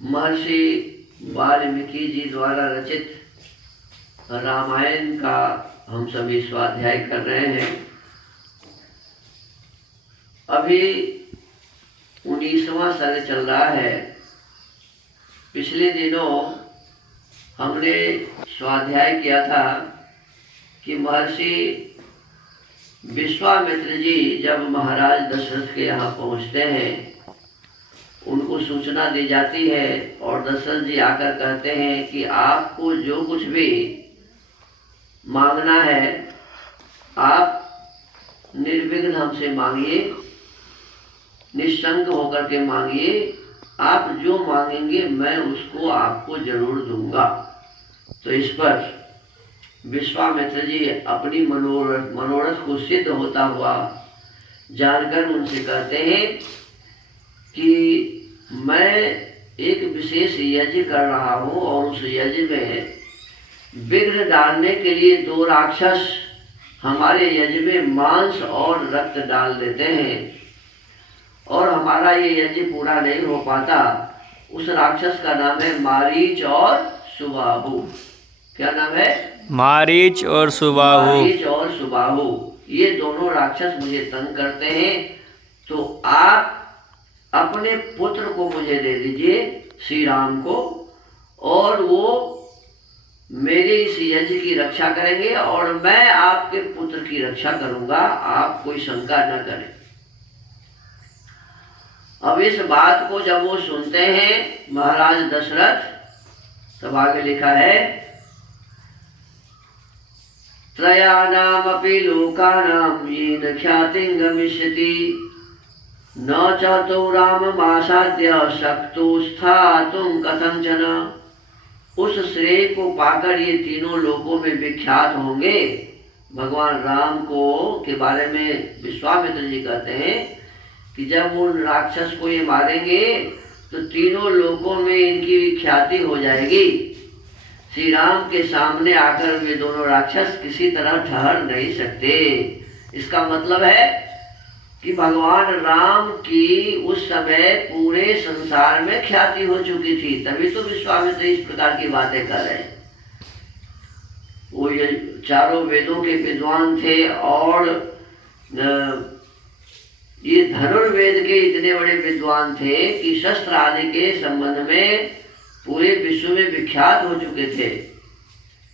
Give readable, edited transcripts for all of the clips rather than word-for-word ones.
महर्षि वाल्मीकि जी द्वारा रचित रामायण का हम सभी स्वाध्याय कर रहे हैं। अभी 19वां सर्ग चल रहा है। पिछले दिनों हमने स्वाध्याय किया था कि महर्षि विश्वामित्र जी जब महाराज दशरथ के यहाँ पहुँचते हैं, उनको सूचना दी जाती है और दशरथ जी आकर कहते हैं कि आपको जो कुछ भी मांगना है आप निर्विघ्न हमसे मांगिए, निशंक होकर के मांगिए। आप जो मांगेंगे मैं उसको आपको जरूर दूंगा। तो इस पर विश्वामित्र जी अपनी मनोरथ को सिद्ध होता हुआ जानकर उनसे कहते हैं कि मैं एक विशेष यज्ञ कर रहा हूँ और उस यज्ञ में विघ्न डालने के लिए 2 राक्षस हमारे यज्ञ में मांस और रक्त डाल देते हैं और हमारा ये यज्ञ पूरा नहीं हो पाता। उस राक्षस का नाम है मारीच और सुबाहु। क्या नाम है? मारीच और सुबाहु। मारीच और सुबाहु, ये दोनों राक्षस मुझे तंग करते हैं। तो आप अपने पुत्र को मुझे दे दीजिए, श्री राम को, और वो मेरे इस यज्ञ की रक्षा करेंगे और मैं आपके पुत्र की रक्षा करूंगा। आप कोई शंका न करें। अब इस बात को जब वो सुनते हैं महाराज दशरथ, तब आगे लिखा है, त्रयाणामपि लोकानां येन ख्यातिं गमिष्यति न च तो राममासाद्य शक्तो स्थातुं कथंचन। उस श्रेय को पाकर ये तीनों लोकों में विख्यात होंगे। भगवान राम को के बारे में विश्वामित्र जी कहते हैं कि जब उन राक्षस को ये मारेंगे तो तीनों लोकों में इनकी ख्याति हो जाएगी। श्री राम के सामने आकर वे दोनों राक्षस किसी तरह ठहर नहीं सकते। इसका मतलब है कि भगवान राम की उस समय पूरे संसार में ख्याति हो चुकी थी, तभी तो विश्वामित्र इस प्रकार की बातें कर रहे हैं। वो ये चारों वेदों के विद्वान थे और ये धनुर्वेद के इतने बड़े विद्वान थे कि शस्त्र आदि के संबंध में पूरे विश्व में विख्यात हो चुके थे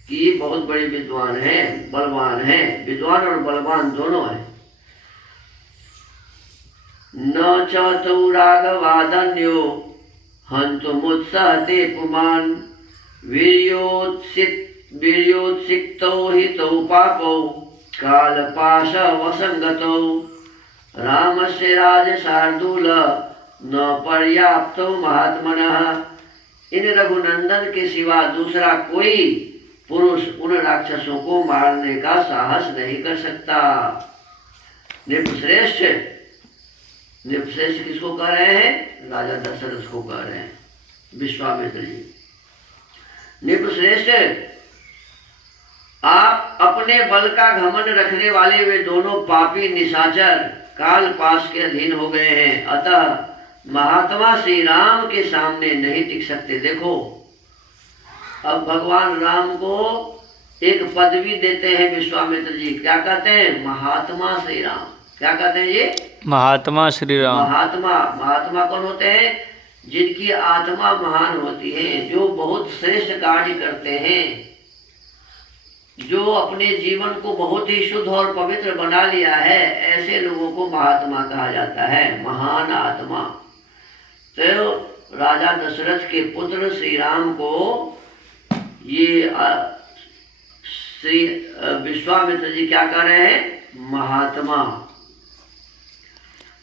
कि ये बहुत बड़े विद्वान हैं, बलवान हैं। विद्वान और बलवान दोनों हैं। न च तौ राघवादन्यो हन्तुमुत्सहते पुमान् वीर्योत्सिक्तौ हि तौ पापौ कालपाशवसङ्गतौ रामस्य राजशार्दूल न पर्याप्तो महात्मनः। इन रघुनंदन के सिवा दूसरा कोई पुरुष उन राक्षसों को मारने का साहस नहीं कर सकता। नृपश्रेष्ठ किसको कह रहे हैं? राजा दशरथ को कह रहे हैं विश्वामित्र जी। नृपश्रेष्ठ, आप अपने बल का घमंड रखने वाले वे दोनों पापी निशाचर काल पाश के अधीन हो गए हैं, अतः महात्मा श्री राम के सामने नहीं टिक सकते। देखो, अब भगवान राम को एक पदवी देते हैं विश्वामित्र जी। क्या कहते हैं? महात्मा श्री राम। क्या कहते हैं ये? महात्मा श्री राम। महात्मा कौन होते हैं? जिनकी आत्मा महान होती है, जो बहुत श्रेष्ठ कार्य करते हैं, जो अपने जीवन को बहुत ही शुद्ध और पवित्र बना लिया है, ऐसे लोगों को महात्मा कहा जाता है, महान आत्मा। तो राजा दशरथ के पुत्र श्री राम को ये श्री विश्वामित्र जी क्या कह रहे हैं? महात्मा।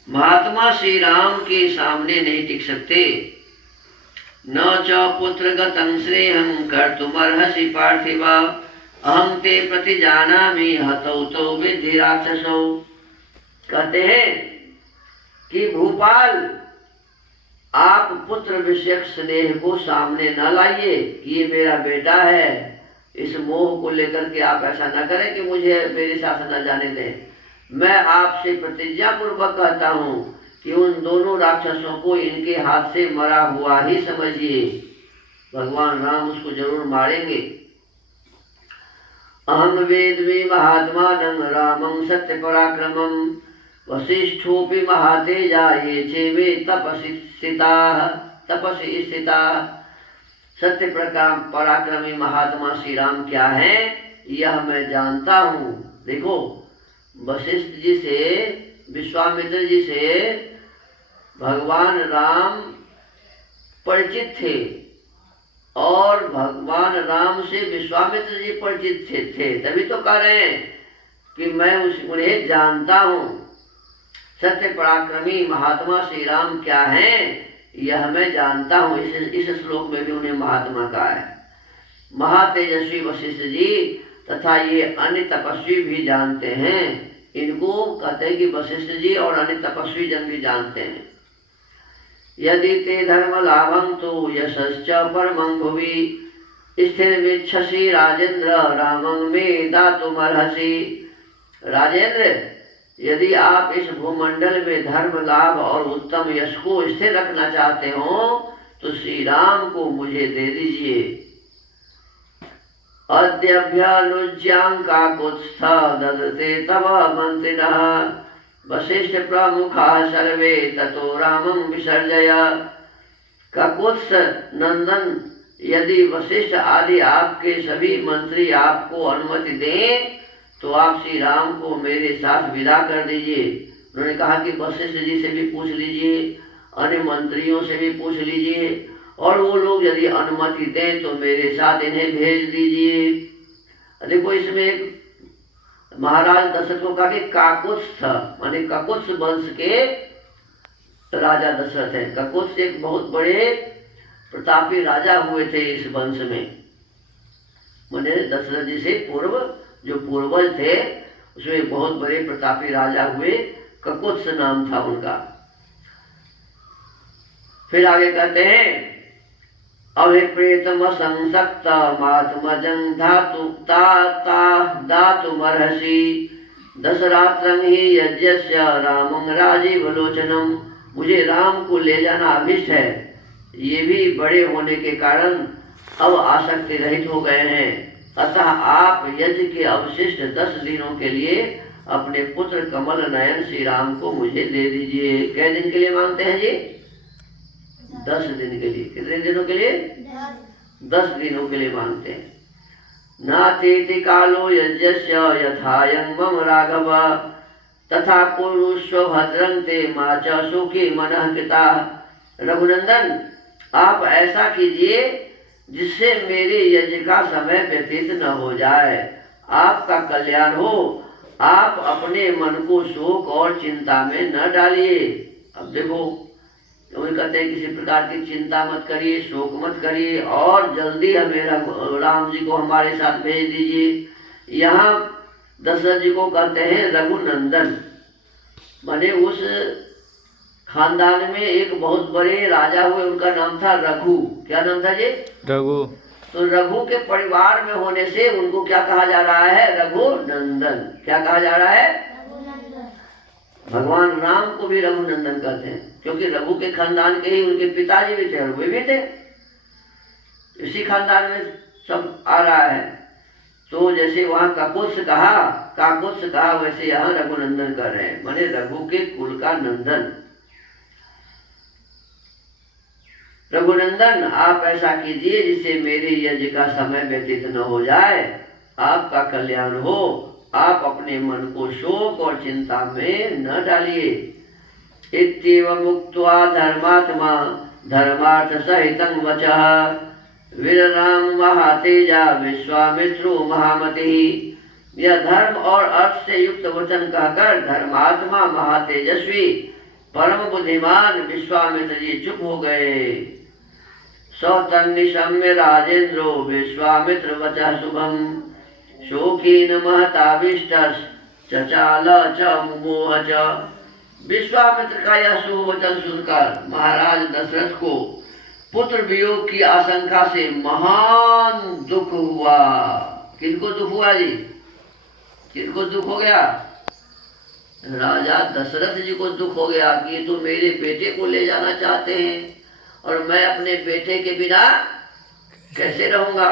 महात्मा श्री राम के सामने नहीं टिक सकते। न च पुत्रगतं श्रेयं कर्तुमर्हसि पार्थिव अहं ते प्रतिजानामि हतौ तौ विद्धि राक्षसौ। कहते हैं कि भूपाल, आप पुत्र विषयक स्नेह को सामने न लाइए कि ये मेरा बेटा है। इस मोह को लेकर के आप ऐसा न करें कि मुझे मेरे साथ न जाने दें। मैं आपसे प्रतिज्ञा पूर्वक कहता हूँ कि उन दोनों राक्षसों को इनके हाथ से मरा हुआ ही समझिए, भगवान राम उसको जरूर मारेंगे। अहम वेद्मि महात्मानं रामं सत्य पराक्रमं वसिष्ठोऽपि महातेजा ये चेमे तपसि स्थिताः। सत्य पराक्रमी महात्मा श्री राम क्या है यह मैं जानता हूँ। देखो, वशिष्ठ जी से, विश्वामित्र जी से भगवान राम परिचित थे और भगवान राम से विश्वामित्र जी परिचित थे, तभी तो कह रहे हैं कि मैं उन्हें जानता हूँ। सत्य पराक्रमी महात्मा श्री राम क्या हैं यह मैं जानता हूँ। इस श्लोक में भी उन्हें महात्मा कहा है। महातेजस्वी वशिष्ठ जी तथा ये अन्य तपस्वी भी जानते हैं। इनको कहते हैं कि वशिष्ठ जी और अन्य तपस्वी जन भी जानते हैं। यदि ते धर्म लाभं तो यशश्च परमं भुवि स्थिरमिच्छसि राजेंद्र रामं मे दातुमर्हसि। राजेंद्र, यदि आप इस भूमंडल में धर्म लाभ और उत्तम यश को स्थिर रखना चाहते हो तो श्री राम को मुझे दे दीजिए। अद्यभ्यनुज्यां काकुत्स्थ ददते तव मंत्रिणः वशिष्ठ प्रमुखाः सर्वे ततो रामं विसर्जय। काकुत्स्थ नंदन, यदि वशिष्ठ आदि आपके सभी मंत्री आपको अनुमति दें तो आप श्री राम को मेरे साथ विदा कर दीजिए। उन्होंने कहा कि वशिष्ठ जी से भी पूछ लीजिए, अन्य मंत्रियों से भी पूछ लीजिए, और वो लोग यदि अनुमति दें तो मेरे साथ इन्हें भेज दीजिए। देखो, इसमें एक महाराज दशरथ को कहा कि काकुत्स्थ माने काकुत्स्थ वंश के राजा दशरथ है। काकुत्स्थ एक बहुत बड़े प्रतापी राजा हुए थे इस वंश में। माने दशरथ जी से पूर्व जो पूर्वज थे उसमें बहुत बड़े प्रतापी राजा हुए, काकुत्स्थ नाम था उनका। फिर आगे कहते हैं अभिप्रेतम संसक्त मातमजं दातुमर्हसि दशरात्रं हि यज्ञस्य रामं राजीवलोचनम्। मुझे राम को ले जाना अभिष्ट है। ये भी बड़े होने के कारण अब आसक्ति रहित हो गए हैं। अतः आप यज्ञ के अवशिष्ट 10 दिनों के लिए अपने पुत्र कमल नयन श्री राम को मुझे दे दीजिए। कितने दिन के लिए मांगते हैं जी? 10 दिन के लिए। कितने दिनों के लिए? 10 दिनों के लिए मांगते हैं। नातीति कालो यज्ञस्य यथायं मम राघव तथा कुरुष्व भद्रं ते मा च सुखी मनः कृताः। रघुनंदन, आप ऐसा कीजिए जिससे मेरे यज्ञ का समय व्यतीत न हो जाए, आपका कल्याण हो। आप अपने मन को शोक और चिंता में न डालिए। अब देखो, तो कहते हैं किसी प्रकार की चिंता मत करिए, शोक मत करिए, और जल्दी हमें राम जी को हमारे साथ भेज दीजिए। यहाँ दशरथ जी को कहते हैं रघुनंदन, माने उस खानदान में एक बहुत बड़े राजा हुए, उनका नाम था रघु। क्या नाम था जी? रघु। तो रघु के परिवार में होने से उनको क्या कहा जा रहा है? रघुनंदन। क्या कहा जा रहा है? रघुनंदन। भगवान राम को भी रघुनंदन कहते हैं क्योंकि रघु के खानदान के ही उनके पिताजी भी थे और वे भी थे। इसी खानदान में सब आ रहा है। तो जैसे वहाँ काकुत्स्थ कहा वैसे यहाँ रघुनंदन कर रहे हैं, माने रघु के कुल का नंदन। रघुनंदन, आप ऐसा कीजिए जिससे मेरे यज्ञ का समय व्यतीत न हो जाए, आपका कल्याण हो। आप अपने मन को शोक और चिंता में न डालिए। इत्येवं मुक्त्वा धर्मात्मा धर्मार्थ सहितं वचः वीरराम महातेजा विश्वामित्रो महामतिः। यह धर्म और अर्थ से युक्त वचन कहकर धर्मात्मा महातेजस्वी परम बुद्धिमान विश्वामित्र जी चुप हो गए। सौतन्निशम्य राजेंद्रो विश्वामित्र वचः शुभम शोकीन महताविष्टस् चचाल च मुमोह च। विश्वामित्र का यह शुभ वचन सुनकर महाराज दशरथ को पुत्र वियोग की आशंका से महान दुख हुआ। किनको दुख हुआ जी? किनको दुख हो गया? राजा दशरथ जी को दुख हो गया कि ये तो मेरे बेटे को ले जाना चाहते हैं और मैं अपने बेटे के बिना कैसे रहूंगा।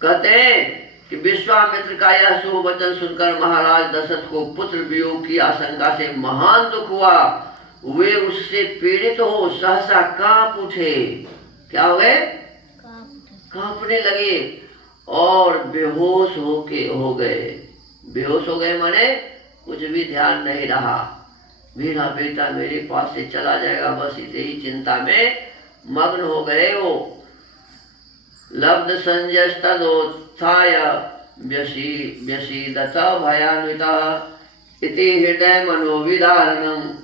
कहते हैं कि विश्वामित्र का यह शुभ वचन सुनकर महाराज दशरथ को पुत्र वियोग की आशंका से महान दुख हुआ। वे उससे पीड़ित हो सहसा कांप उठे। क्या हो गए? कांपने लगे और बेहोश हो गए। बेहोश हो गए माने कुछ भी ध्यान नहीं रहा। मेरा बेटा मेरे पास से चला जाएगा, बस इसे ही चिंता में मग्न हो गए वो। लब्ध संजस्तदोत्थाय व्यसीदत भयान्वितः इति हृदय मनोविदारणं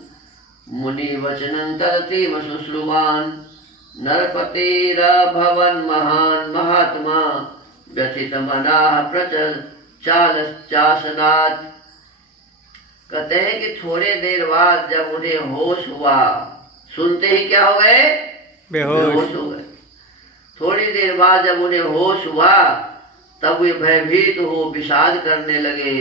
मुनिवचनं तदतीव शुश्रुवान्। नरपतिरभवन् महान् महात्मा व्यथितमनाः प्रचालश्चासनात्। कहते हैं कि थोड़े देर बाद जब उन्हें होश हुआ, सुनते ही क्या हो गए? बेहोश हो गए। थोड़ी देर बाद जब उन्हें होश हुआ तब वे भयभीत हो विषाद करने लगे।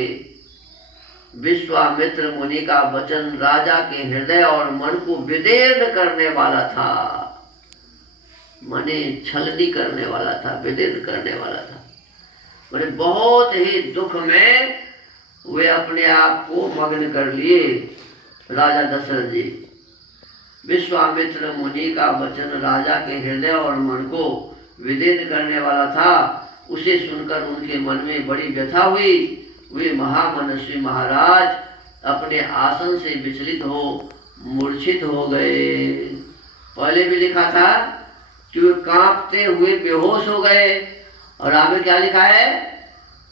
विश्वामित्र मुनि का वचन राजा के हृदय और मन को विदीर्ण करने वाला था, मने छलनी करने वाला था, विदीर्ण करने वाला था। मैंने बहुत ही दुख में वे अपने आप को मग्न कर लिए राजा दशरथ जी। विश्वामित्र मुनि का वचन राजा के हृदय और मन को विदीर्ण करने वाला था। उसे सुनकर उनके मन में बड़ी व्यथा हुई। वे महामनस्वी महाराज अपने आसन से विचलित हो मूर्छित हो गए। पहले भी लिखा था कि वे कांपते हुए बेहोश हो गए और आगे क्या लिखा है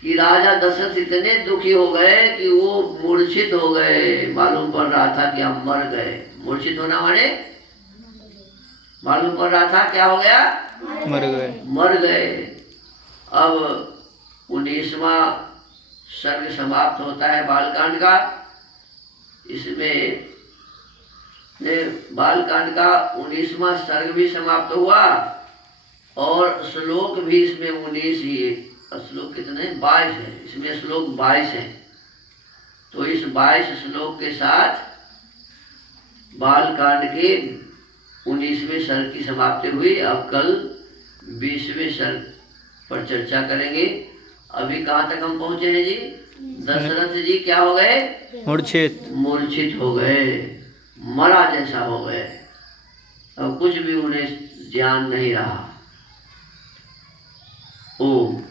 कि राजा दशरथ इतने दुखी हो गए कि वो मूर्छित हो गए। मालूम पड़ रहा था कि हम मर गए। मूर्छित होना माने मालूम पड़ रहा था क्या हो गया? मर गए। अब 19वां सर्ग समाप्त होता है बालकांड का। इसमें बालकांड का 19वां सर्ग भी समाप्त हुआ और श्लोक भी इसमें 19 ही। श्लोक कितने? 22 है। इसमें श्लोक 22 है। तो इस 22 श्लोक के साथ बालकांड के 19वें सर्ग की समाप्ति हुई। अब कल 20वें सर्ग पर चर्चा करेंगे। अभी कहाँ तक हम पहुँचे हैं जी? दशरथ जी क्या हो गए? मूर्छित हो गए, मरा जैसा हो गए। अब कुछ भी उन्हें ज्ञान नहीं रहा। ओम